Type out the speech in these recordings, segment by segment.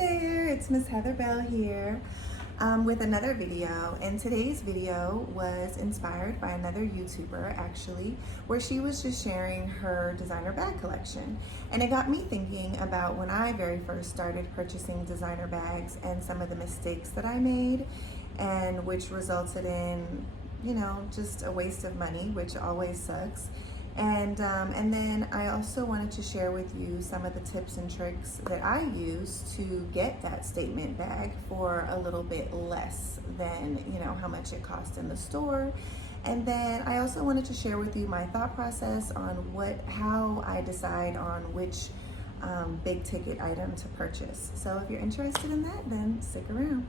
there, it's Miss Heather Bell here with another video, and today's video was inspired by another YouTuber actually, where she was just sharing her designer bag collection, and it got me thinking about when I very first started purchasing designer bags and some of the mistakes that I made, and which resulted in, you know, just a waste of money, which always sucks. And then I also wanted to share with you some of the tips and tricks that I use to get that statement bag for a little bit less than, you know, how much it cost in the store. And then I also wanted to share with you my thought process on how I decide on which big ticket item to purchase. So if you're interested in that, then stick around.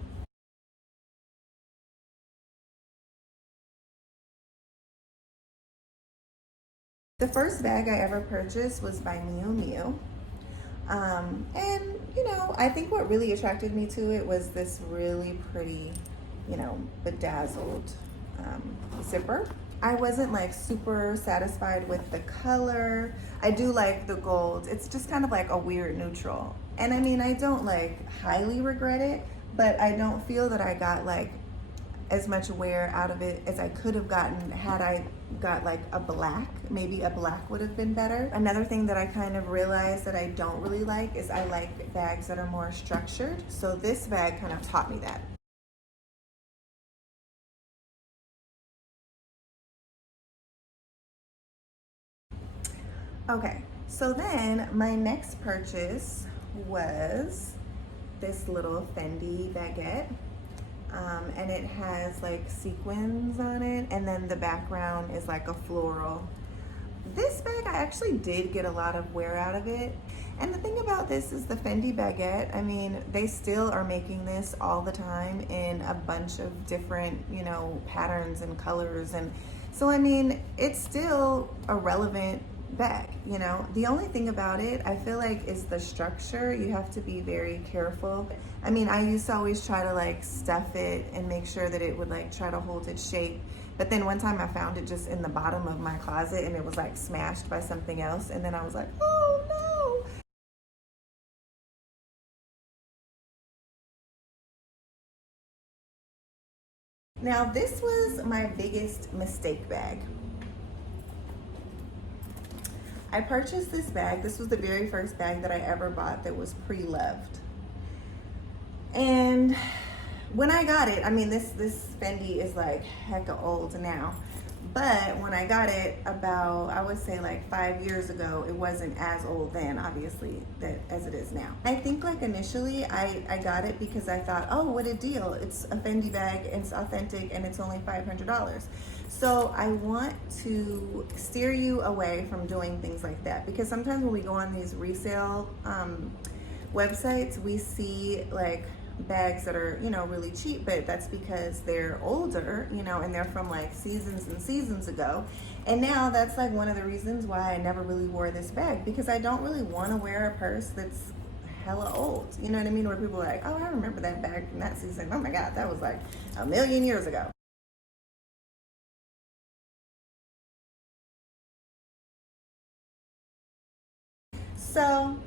The first bag I ever purchased was by Miu Miu. And, you know, I think what really attracted me to it was this really pretty, you know, bedazzled zipper. I wasn't like super satisfied with the color. I do like the gold. It's just kind of like a weird neutral. And I mean, I don't like highly regret it, but I don't feel that I got like as much wear out of it as I could have gotten had I got like a black. Maybe a black would have been better. Another thing that I kind of realized that I don't really like is I like bags that are more structured. So this bag kind of taught me that. Okay, so then my next purchase was this little Fendi baguette. And it has like sequins on it, and then the background is like a floral. This bag, I actually did get a lot of wear out of it. And the thing about this is the Fendi baguette, I mean, they still are making this all the time in a bunch of different, you know, patterns and colors. And so, I mean, it's still a relevant bag, you know. The only thing about it, I feel like, is the structure. You have to be very careful. I mean, I used to always try to like stuff it and make sure that it would like try to hold its shape. But then one time I found it just in the bottom of my closet and it was like smashed by something else. And then I was like, oh no. Now this was my biggest mistake bag. I purchased this bag. This was the very first bag that I ever bought that was pre-loved. And when I got it, I mean, this Fendi is like hecka old now. But when I got it about, I would say like 5 years ago, it wasn't as old then, obviously, as it is now. I think like initially I got it because I thought, oh, what a deal. It's a Fendi bag, it's authentic, and it's only $500. So I want to steer you away from doing things like that, because sometimes when we go on these resale websites, we see like bags that are, you know, really cheap, but that's because they're older, you know, and they're from like seasons and seasons ago. And now that's like one of the reasons why I never really wore this bag, because I don't really want to wear a purse that's hella old, you know what I mean, where people are like, oh, I remember that bag from that season, oh my god, that was like a million years ago. So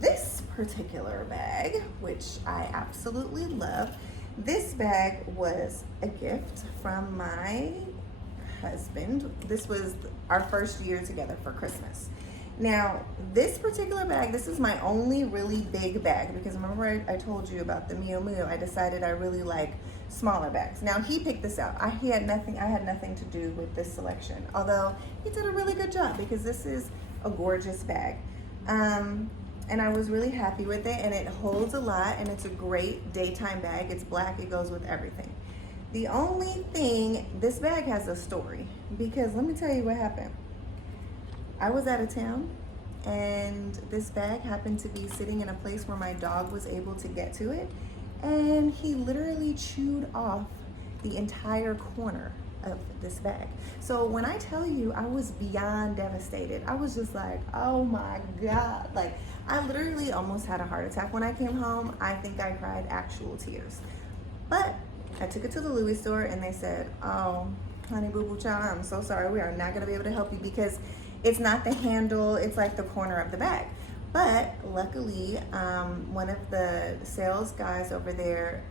this particular bag, which I absolutely love, this bag was a gift from my husband. This was our first year together for Christmas. Now, this particular bag, this is my only really big bag, because remember I told you about the Miu Miu. I decided I really like smaller bags. Now, he picked this out. I had nothing to do with this selection, although he did a really good job, because this is a gorgeous bag. And I was really happy with it, and it holds a lot, and it's a great daytime bag. It's black, it goes with everything. The only thing, this bag has a story, because let me tell you what happened. I was out of town, and this bag happened to be sitting in a place where my dog was able to get to it, and he literally chewed off the entire corner of this bag. So when I tell you, I was beyond devastated. I was just like, oh my god, like I literally almost had a heart attack when I came home. I think I cried actual tears. But I took it to the Louis store, and they said, oh honey boo boo child, I'm so sorry, we are not going to be able to help you, because it's not the handle, it's like the corner of the bag. But luckily, one of the sales guys over there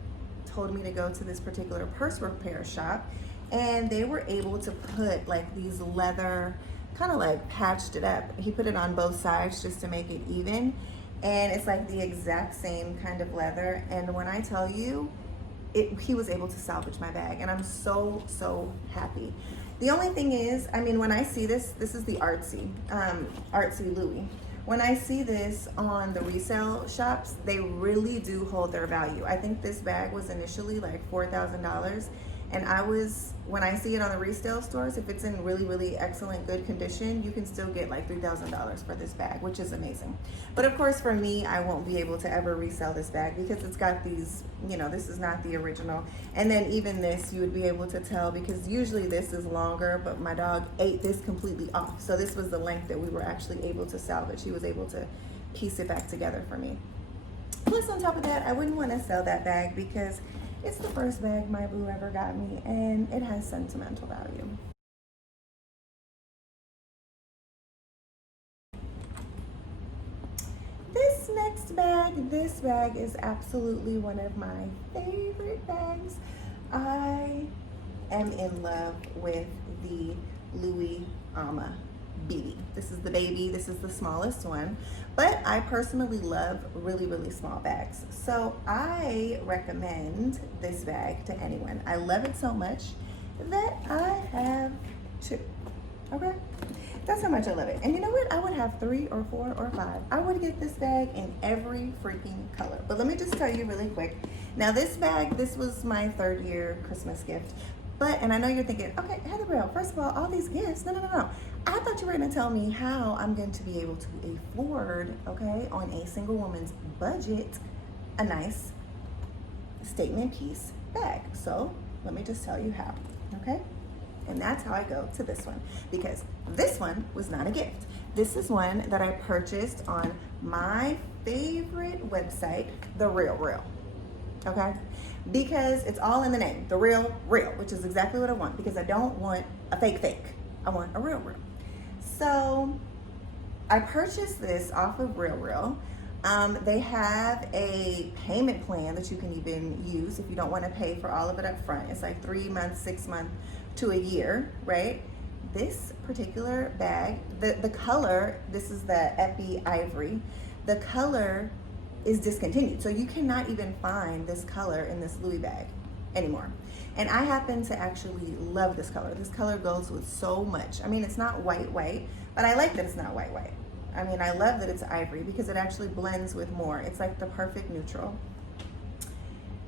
told me to go to this particular purse repair shop, and they were able to put like these leather, kind of like patched it up. He put it on both sides just to make it even, and it's like the exact same kind of leather. And when I tell you, he was able to salvage my bag, and I'm so happy. The only thing is, I mean, when I see this is the artsy Louis. When I see this on the resale shops, they really do hold their value. I think this bag was initially like $4,000, and when I see it on the resale stores, if it's in really excellent good condition, you can still get like $3,000 for this bag, which is amazing. But of course, for me, I won't be able to ever resell this bag because it's got these, you know, this is not the original. And then even this, you would be able to tell, because usually this is longer, but my dog ate this completely off. So this was the length that we were actually able to salvage. He was able to piece it back together for me. Plus, on top of that, I wouldn't want to sell that bag because it's the first bag my boo ever got me, and it has sentimental value. This bag is absolutely one of my favorite bags. I am in love with the Louis BB. This is the baby, this is the smallest one, but I personally love really small bags. So I recommend this bag to anyone. I love it so much that I have two, okay? That's how much I love it. And you know what? I would have 3 or 4 or 5. I would get this bag in every freaking color. But let me just tell you really quick. Now this bag, this was my 3rd year Christmas gift. But, and I know you're thinking, okay, Heather Brown, first of all these gifts, no. I thought you were gonna tell me how I'm going to be able to afford, okay, on a single woman's budget, a nice statement piece bag. So let me just tell you how, okay? And that's how I go to this one, because this one was not a gift. This is one that I purchased on my favorite website, The Real Real, okay? Because it's all in the name, The Real Real, which is exactly what I want, because I don't want a fake. I want a real. So I purchased this off of Real Real. They have a payment plan that you can even use if you don't want to pay for all of it up front. It's like 3 months, 6 months to a year, right? This particular bag, the color, this is the Epi Ivory, the color is discontinued. So you cannot even find this color in this Louis bag anymore. And I happen to actually love this color. This color goes with so much. I mean, it's not white, but I like that it's not white. I mean, I love that it's ivory because it actually blends with more. It's like the perfect neutral.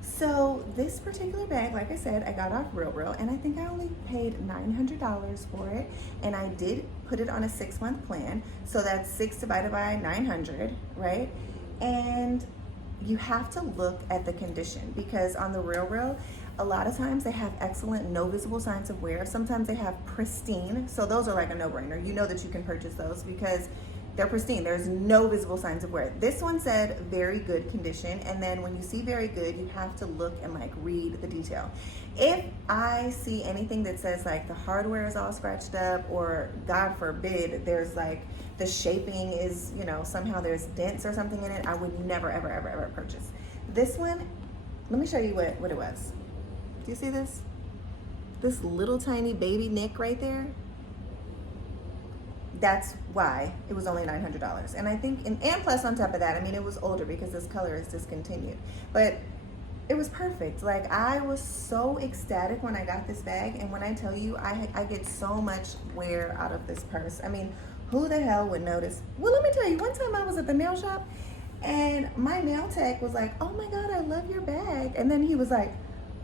So this particular bag, like I said, I got off Real Real, and I think I only paid $900 for it. And I did put it on a 6-month plan. So that's 6 divided by 900, right? And you have to look at the condition, because on the Real Real, a lot of times they have excellent, no visible signs of wear. Sometimes they have pristine. So those are like a no-brainer. You know that you can purchase those because they're pristine. There's no visible signs of wear. This one said very good condition. And then when you see very good, you have to look and like read the detail. If I see anything that says like the hardware is all scratched up, or God forbid, there's like the shaping is, you know, somehow there's dents or something in it, I would never, ever purchase. This one, let me show you what it was. Do you see this? This little tiny baby nick right there? That's why it was only $900. And I think, and plus on top of that, I mean, it was older because this color is discontinued. But it was perfect. Like, I was so ecstatic when I got this bag. And when I tell you, I get so much wear out of this purse. I mean, who the hell would notice? Well, let me tell you, one time I was at the nail shop and my nail tech was like, oh my God, I love your bag. And then he was like,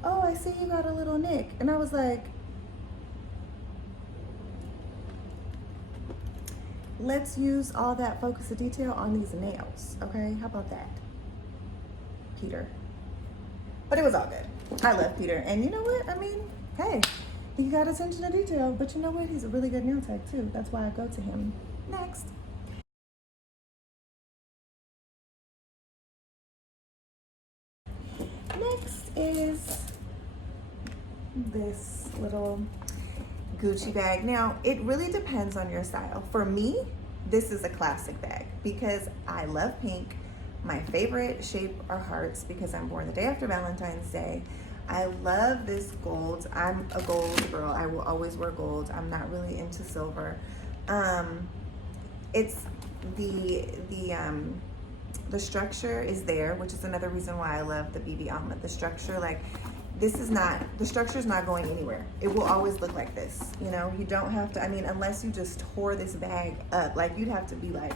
oh, I see you got a little nick. And I was like, let's use all that focus of detail on these nails, okay? How about that, Peter? But it was all good. I love Peter. And you know what? I mean, hey, he got attention to detail, but you know what? He's a really good nail tech too. That's why I go to him. Next. Next is this little Gucci bag. Now, it really depends on your style. For me, this is a classic bag because I love pink. My favorite shape are hearts because I'm born the day after Valentine's Day. I love this gold. I'm a gold girl. I will always wear gold. I'm not really into silver. It's the structure is there, which is another reason why I love the BB Almond. The structure, like, this is not, the structure is not going anywhere. It will always look like this, you know? You don't have to, I mean, unless you just tore this bag up, like, you'd have to be like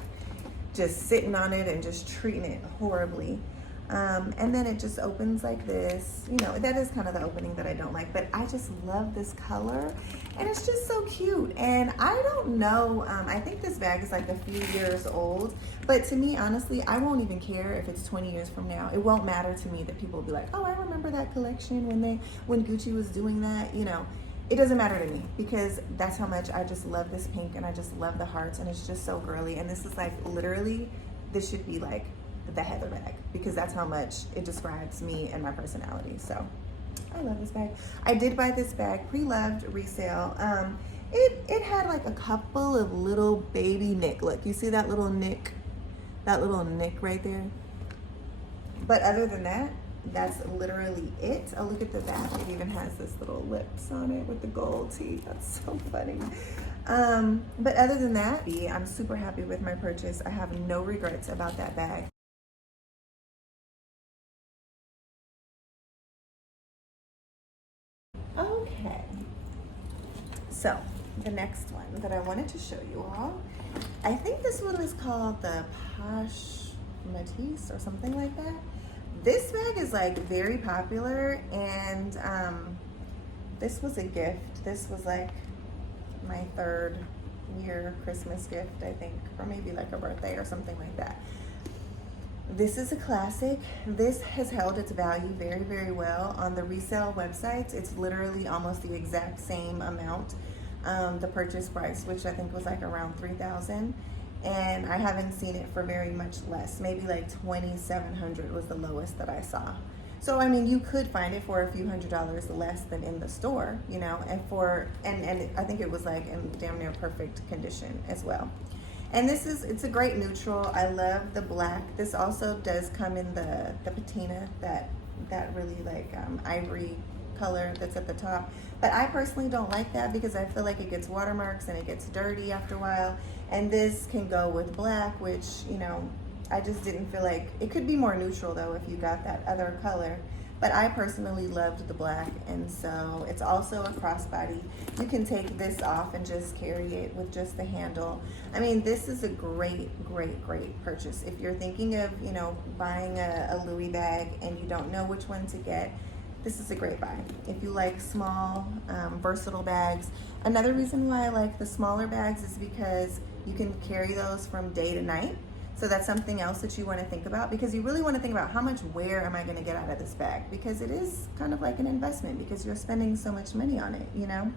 just sitting on it and just treating it horribly. And then it just opens like this. You know, that is kind of the opening that I don't like, but I just love this color and it's just so cute. And I don't know, I think this bag is like a few years old, but to me, honestly, I won't even care if it's 20 years from now. It won't matter to me that people will be like, oh, I remember that collection when Gucci was doing that, you know. It doesn't matter to me because that's how much I just love this pink and I just love the hearts and it's just so girly. And this is like literally, this should be like the Heather bag because that's how much it describes me and my personality. So I love this bag. I did buy this bag pre-loved resale. It had like a couple of little baby nick. Look, you see that little nick right there? But other than that, that's literally it. Oh, look at the back. It even has this little lips on it with the gold teeth. That's so funny. But other than that, I'm super happy with my purchase. I have no regrets about that bag. Okay, so the next one that I wanted to show you all, I think this one is called the Posh Matisse or something like that. This bag is like very popular and this was a gift. This was like my 3rd year Christmas gift, I think, or maybe like a birthday or something like that. This is a classic. This has held its value very, very well. On the resale websites, it's literally almost the exact same amount, the purchase price, which I think was like around $3,000. And I haven't seen it for very much less. Maybe like $2,700 was the lowest that I saw. So I mean, you could find it for a few $100s less than in the store, you know, and I think it was like in damn near perfect condition as well. And it's a great neutral. I love the black. This also does come in the patina, that really like ivory color that's at the top. But I personally don't like that because I feel like it gets watermarks and it gets dirty after a while. And this can go with black, which, you know, I just didn't feel like, it could be more neutral though if you got that other color. But I personally loved the black, and so it's also a crossbody. You can take this off and just carry it with just the handle. I mean, this is a great, great, great purchase. If you're thinking of, you know, buying a Louis bag and you don't know which one to get, this is a great buy. If you like small, versatile bags. Another reason why I like the smaller bags is because you can carry those from day to night. So that's something else that you want to think about, because you really want to think about how much wear am I going to get out of this bag, because it is kind of like an investment because you're spending so much money on it, you know.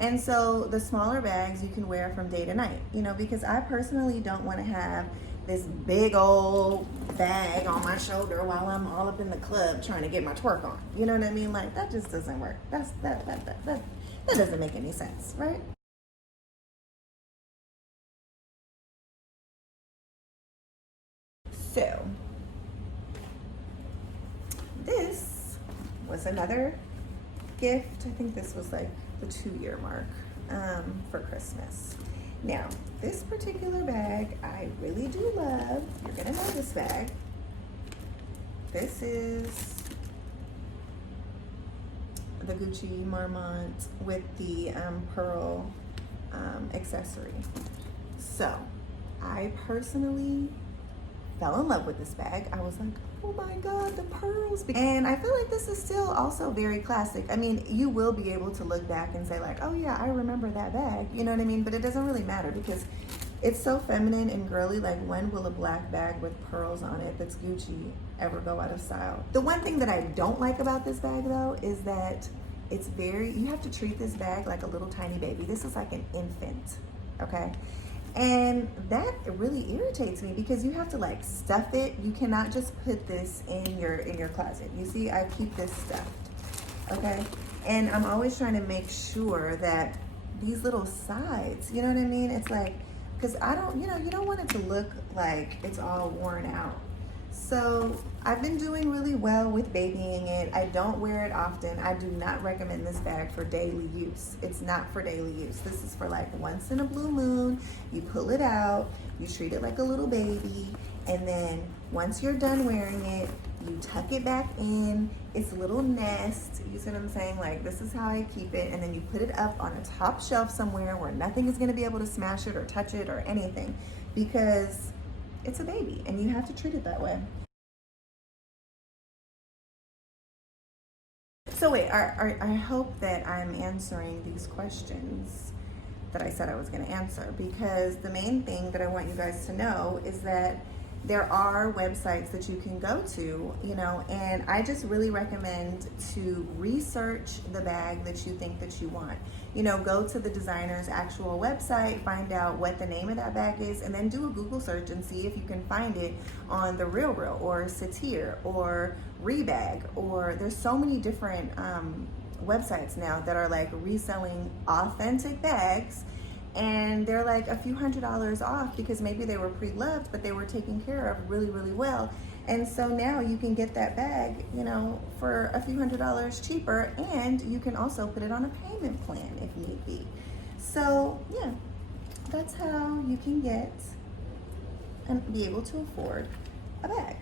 And so the smaller bags you can wear from day to night, you know, because I personally don't want to have this big old bag on my shoulder while I'm all up in the club trying to get my twerk on. You know what I mean? Like, that just doesn't work. That doesn't make any sense, right? So this was another gift. I think this was like the 2-year mark for Christmas. Now, this particular bag I really do love. You're gonna know this bag. This is the Gucci Marmont with the pearl accessory. So I personally fell in love with this bag. I was like, oh my God, the pearls. And I feel like this is still also very classic. I mean, you will be able to look back and say like, oh yeah, I remember that bag. You know what I mean? But it doesn't really matter because it's so feminine and girly. Like, when will a black bag with pearls on it that's Gucci ever go out of style? The one thing that I don't like about this bag though is that you have to treat this bag like a little tiny baby. This is like an infant, okay? And that really irritates me because you have to like stuff it. You cannot just put this in your closet. You see, I keep this stuffed, okay? And I'm always trying to make sure that these little sides, you know what I mean? It's like because I don't, you don't want it to look like it's all worn out. So I've been doing really well with babying it. I don't wear it often. I do not recommend this bag for daily use. It's not for daily use. This is for like once in a blue moon. You pull it out, you treat it like a little baby, and then once you're done wearing it, you tuck it back in its little nest. You see what I'm saying? Like, this is how I keep it. And then you put it up on a top shelf somewhere where nothing is gonna be able to smash it or touch it or anything, because it's a baby and you have to treat it that way. So wait, I hope that I'm answering these questions that I said I was going to answer, because the main thing that I want you guys to know is that there are websites that you can go to, and I just really recommend to research the bag that you think that you want. Go to the designer's actual website, find out what the name of that bag is, and then do a Google search and see if you can find it on the Real or Satir or Rebag, or there's so many different websites now that are like reselling authentic bags, and they're like a few $100s off because maybe they were pre-loved, but they were taken care of really, really well. And so now you can get that bag, for a few $100s cheaper, and you can also put it on a payment plan if need be. So yeah, that's how you can get and be able to afford a bag.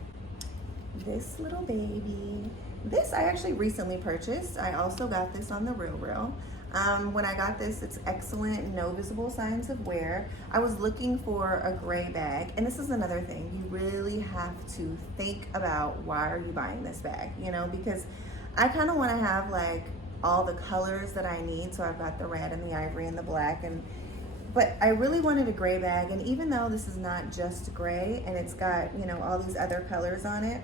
This little baby, this I actually recently purchased. I also got this on the Real. When I got this, it's excellent, no visible signs of wear. I was looking for a gray bag, and this is another thing. You really have to think about, why are you buying this bag, because I kind of want to have like all the colors that I need. So I've got the red and the ivory and the black, but I really wanted a gray bag. And even though this is not just gray and it's got, all these other colors on it,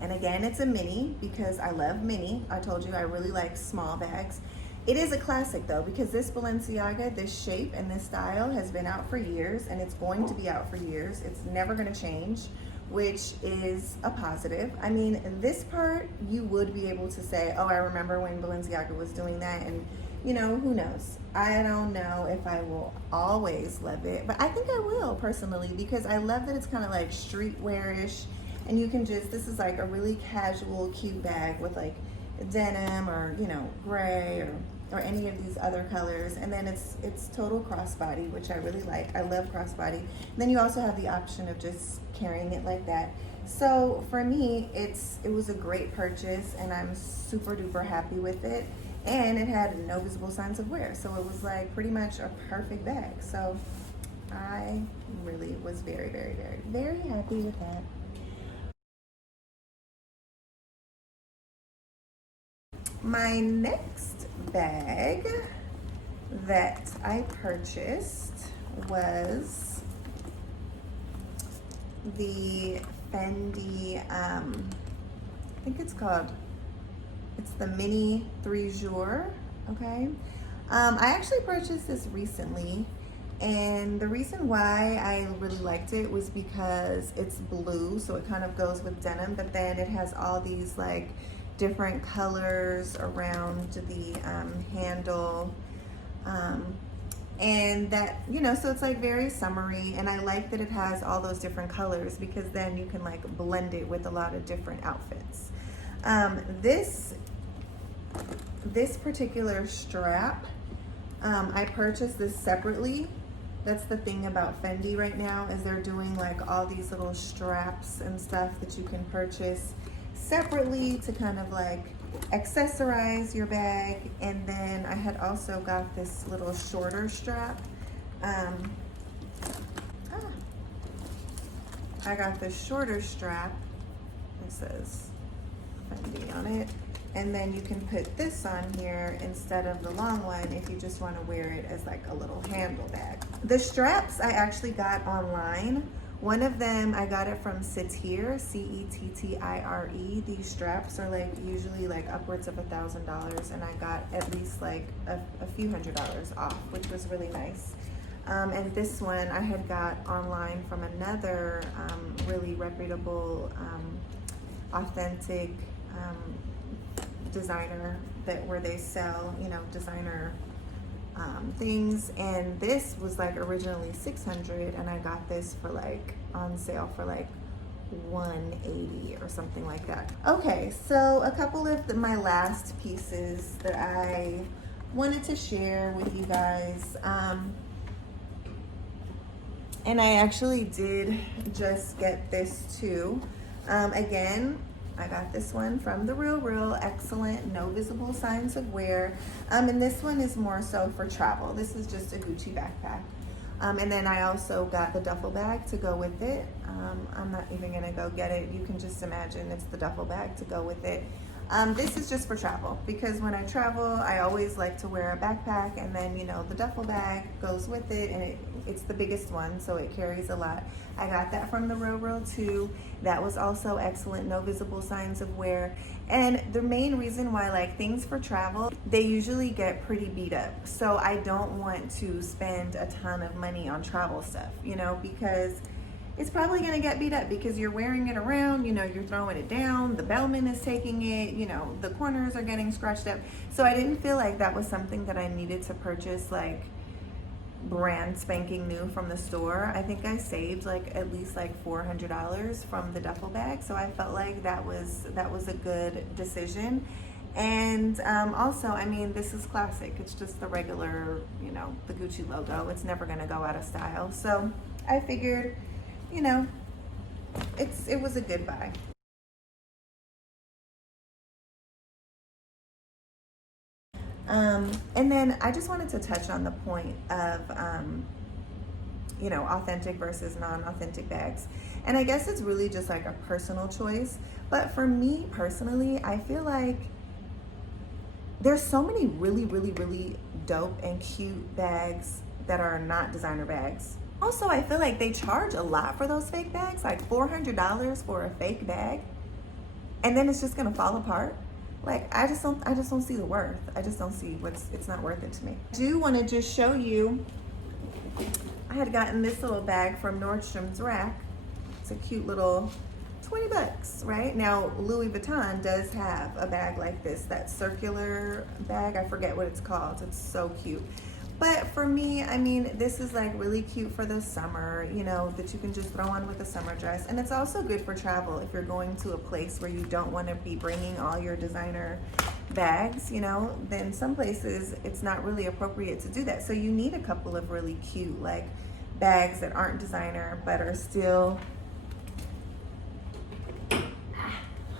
and again, it's a mini because I love mini. I told you I really like small bags. It is a classic though, because this Balenciaga, this shape and this style has been out for years, and it's going to be out for years. It's never gonna change, which is a positive. I mean, this part, you would be able to say, oh, I remember when Balenciaga was doing that, and who knows? I don't know if I will always love it, but I think I will personally, because I love that it's kind of like streetwear-ish. And you can just, this is like a really casual, cute bag with like denim or, gray or any of these other colors. And then it's total crossbody, which I really like. I love crossbody. And then you also have the option of just carrying it like that. So for me, it was a great purchase, and I'm super duper happy with it. And it had no visible signs of wear. So it was like pretty much a perfect bag. So I really was very, very, very, very happy with that. My next bag that I purchased was the Fendi, I think it's the Mini 3 Jour, okay? I actually purchased this recently, and the reason why I really liked it was because it's blue, so it kind of goes with denim, but then it has all these like different colors around the handle, and that, so it's like very summery, and I like that it has all those different colors, because then you can like blend it with a lot of different outfits. This particular strap, I purchased this separately. That's the thing about Fendi right now, is they're doing like all these little straps and stuff that you can purchase separately to kind of like accessorize your bag. And then I had also got this little shorter strap. I got this shorter strap. It says Fendi on it. And then you can put this on here instead of the long one if you just want to wear it as like a little handle bag. The straps I actually got online. One of them, I got it from Satir, C-E-T-T-I-R-E. These straps are like usually like upwards of $1,000, and I got at least like a few $100s off, which was really nice. And this one I had got online from another really reputable, authentic designer where they sell, designer things, and this was like originally 600, and I got this for like on sale for like 180 or something like that. Okay, so a couple of my last pieces that I wanted to share with you guys, and I actually did just get this too. Again, I got this one from The Real, excellent, no visible signs of wear. And this one is more so for travel. This is just a Gucci backpack. And then I also got the duffel bag to go with it. I'm not even gonna go get it. You can just imagine it's the duffel bag to go with it. This is just for travel, because when I travel, I always like to wear a backpack, and then, you know, the duffel bag goes with it, and it's the biggest one, so it carries a lot. I got that from The Real too. That was also excellent, no visible signs of wear. And the main reason why, like, things for travel, they usually get pretty beat up. So I don't want to spend a ton of money on travel stuff, you know, because it's probably gonna get beat up because you're wearing it around, you know, you're throwing it down, the bellman is taking it, you know, the corners are getting scratched up. So I didn't feel like that was something that I needed to purchase like brand spanking new from the store. I think I saved like at least like $400 from the duffel bag. So I felt like that was a good decision. And also, I mean, this is classic. It's just the regular, you know, the Gucci logo. It's never gonna go out of style. So I figured, you know, it was a good buy. And then I just wanted to touch on the point of, you know, authentic versus non-authentic bags. And I guess it's really just like a personal choice. But for me personally, I feel like there's so many really dope and cute bags that are not designer bags. Also, I feel like they charge a lot for those fake bags, like $400 for a fake bag, and then it's just gonna fall apart. Like, I just don't see the worth. I just don't see it's not worth it to me. I do want to just show you, I had gotten this little bag from Nordstrom's Rack. It's a cute little 20 bucks, right? Now, Louis Vuitton does have a bag like this, that circular bag. I forget what it's called. It's so cute. But for me, I mean, this is like really cute for the summer, you know, that you can just throw on with a summer dress. And it's also good for travel if you're going to a place where you don't want to be bringing all your designer bags, you know, then some places it's not really appropriate to do that. So you need a couple of really cute like bags that aren't designer but are still,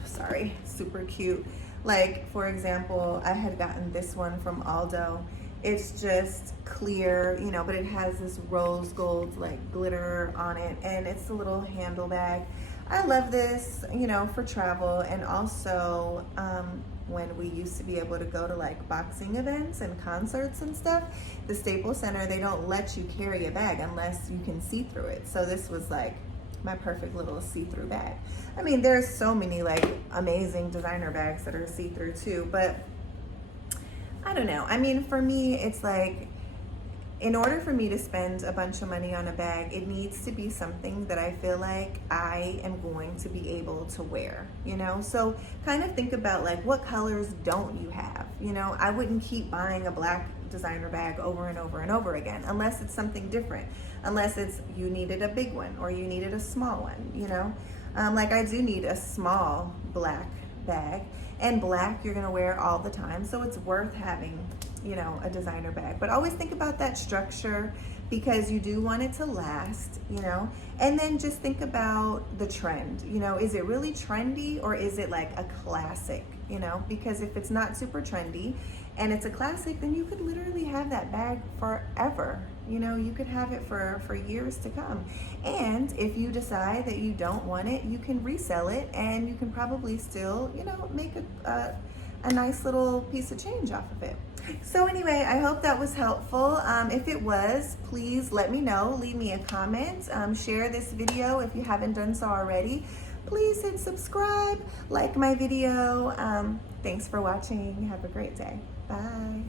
sorry, super cute. Like, for example, I had gotten this one from Aldo. It's just clear, you know, but it has this rose gold like glitter on it, and it's a little handle bag. I love this, you know, for travel. And also when we used to be able to go to like boxing events and concerts and stuff, the Staples Center, they don't let you carry a bag unless you can see through it. So this was like my perfect little see-through bag. I mean, there's so many like amazing designer bags that are see-through too, but I don't know. I mean, for me, it's like, in order for me to spend a bunch of money on a bag, it needs to be something that I feel like I am going to be able to wear, you know? So kind of think about like, what colors don't you have? You know, I wouldn't keep buying a black designer bag over and over and over again, unless it's something different, unless it's you needed a big one or you needed a small one, you know? Like I do need a small black bag, and black you're gonna wear all the time, so it's worth having, you know, a designer bag. But always think about that structure, because you do want it to last, you know. And then just think about the trend, you know, is it really trendy or is it like a classic, you know? Because if it's not super trendy and it's a classic, then you could literally have that bag forever. You know, you could have it for years to come. And if you decide that you don't want it, you can resell it, and you can probably still, you know, make a nice little piece of change off of it. So anyway, I hope that was helpful. If it was, please let me know. Leave me a comment. Share this video if you haven't done so already. Please hit subscribe, like my video. Thanks for watching. Have a great day. Bye.